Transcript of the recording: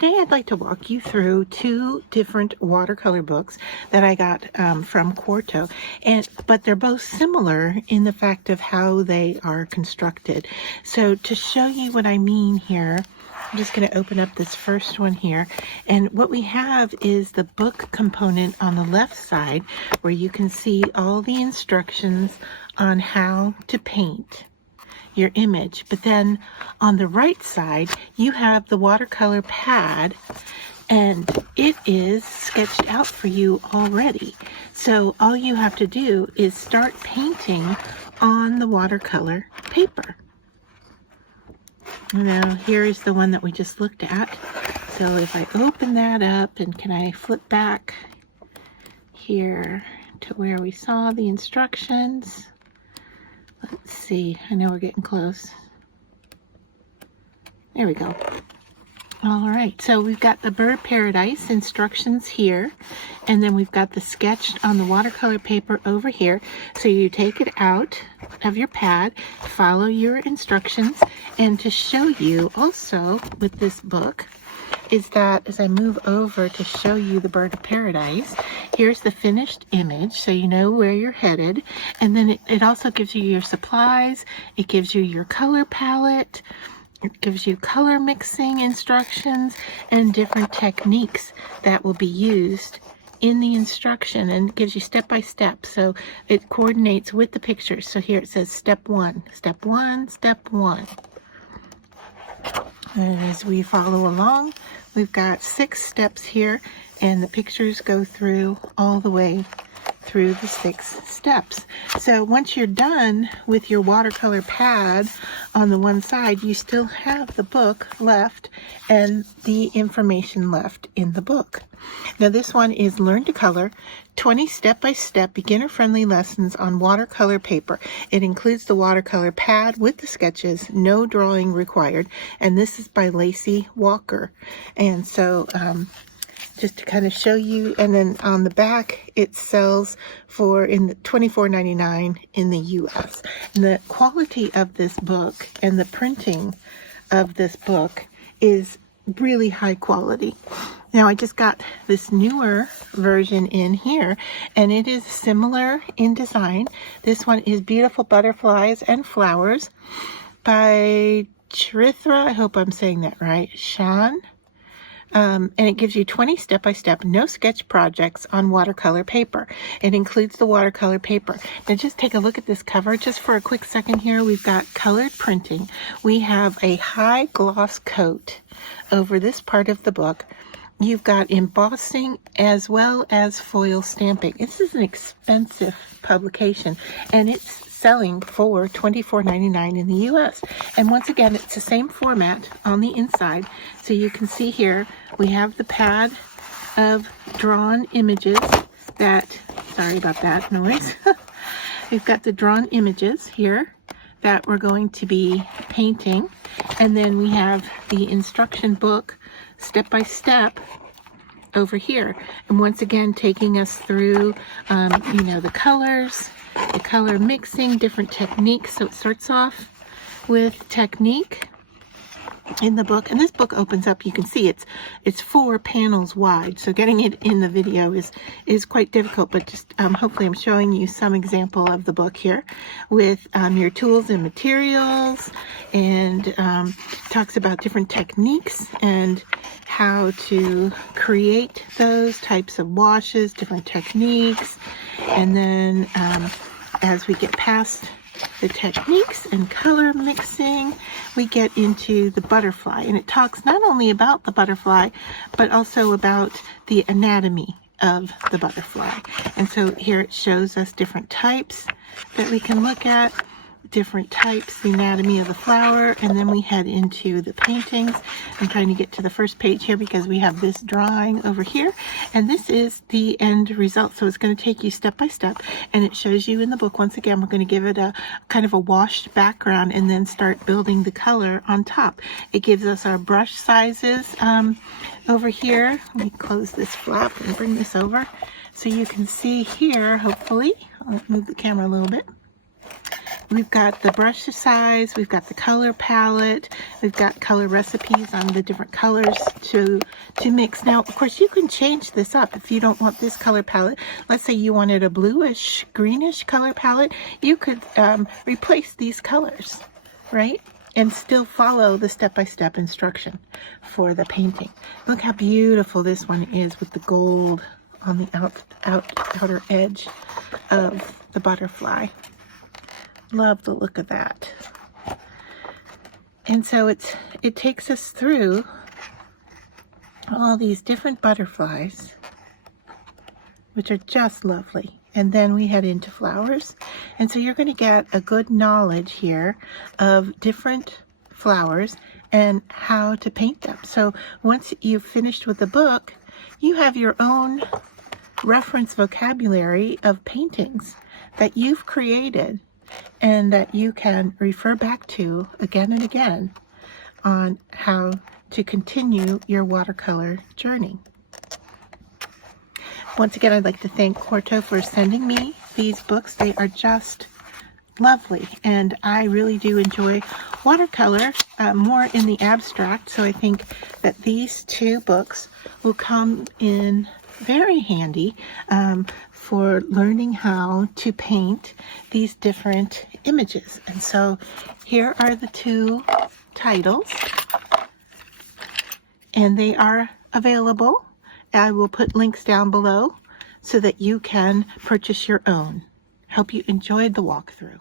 today I'd like to walk you through two different watercolor books that I got from Quarto, but they're both similar in the fact of how they are constructed. So to show you what I mean here, I'm just going to open up this first one here, and what we have is the book component on the left side where you can see all the instructions on how to paint your image. But then on the right side you have the watercolor pad, and it is sketched out for you already. So all you have to do is start painting on the watercolor paper. Now here is the one that we just looked at. So if I open that up, and can I flip back here to where we saw the instructions? Let's see, I know we're getting close. There we go. All right, so we've got the bird paradise instructions here, and then we've got the sketched on the watercolor paper over here. So you take it out of your pad, follow your instructions, and to show you also with this book is that as I move over to show you the bird of paradise, here's the finished image so you know where you're headed, and then it also gives you your supplies, it gives you your color palette, it gives you color mixing instructions and different techniques that will be used in the instruction, and it gives you step by step, so it coordinates with the pictures. So here it says step one, step one, step one. And as we follow along, we've got 6 steps here, and the pictures go through all the way through the 6 steps. So once you're done with your watercolor pad on the one side, you still have the book left and the information left in the book. Now this one is Learn to Color, 20 step-by-step beginner-friendly lessons on watercolor paper. It includes the watercolor pad with the sketches, no drawing required, and this is by Lacey Walker. And so just to kind of show you, and then on the back it sells for $24.99 in the US. And the quality of this book and the printing of this book is really high quality. Now I just got this newer version in here, and it is similar in design. This one is Beautiful Butterflies and Flowers by Trithra, I hope I'm saying that right, Shan. And it gives you 20 step-by-step, no sketch projects on watercolor paper. It includes the watercolor paper. Now just take a look at this cover just for a quick second here. We've got colored printing. We have a high gloss coat over this part of the book. You've got embossing as well as foil stamping. This is an expensive publication, and it's selling for $24.99 in the US. And once again, it's the same format on the inside. So you can see here, we have the pad of drawn images that, sorry about that noise. We've got the drawn images here that we're going to be painting. And then we have the instruction book step-by-step over here, and once again taking us through you know, the colors, the color mixing, different techniques. So it starts off with technique in the book, and this book opens up, you can see it's 4 panels wide, so getting it in the video is quite difficult, but just hopefully I'm showing you some example of the book here with your tools and materials, and talks about different techniques and how to create those types of washes, different techniques. And then as we get past the techniques and color mixing, we get into the butterfly, and it talks not only about the butterfly but also about the anatomy of the butterfly. And so here it shows us different types that we can look at, different types, the anatomy of the flower, and then we head into the paintings. I'm trying to get to the first page here because we have this drawing over here, and this is the end result. So it's going to take you step by step, and it shows you in the book. Once again, we're going to give it a kind of a washed background and then start building the color on top. It gives us our brush sizes over here. Let me close this flap and bring this over so you can see here, hopefully. I'll move the camera a little bit. we've got the brush size, we've got the color palette, we've got color recipes on the different colors to mix. Now, of course, you can change this up if you don't want this color palette. Let's say you wanted a bluish, greenish color palette. You could replace these colors, right? And still follow the step-by-step instruction for the painting. Look how beautiful this one is with the gold on the outer edge of the butterfly. Love the look of that. And so it takes us through all these different butterflies, which are just lovely. And then we head into flowers. And so you're going to get a good knowledge here of different flowers and how to paint them. So once you've finished with the book, you have your own reference vocabulary of paintings that you've created and that you can refer back to again and again on how to continue your watercolor journey. Once again, I'd like to thank Quarto for sending me these books. They are just lovely, and I really do enjoy watercolor more in the abstract, so I think that these two books will come in very handy for learning how to paint these different images. And so here are the two titles, and they are available. I will put links down below so that you can purchase your own. Hope you enjoyed the walkthrough.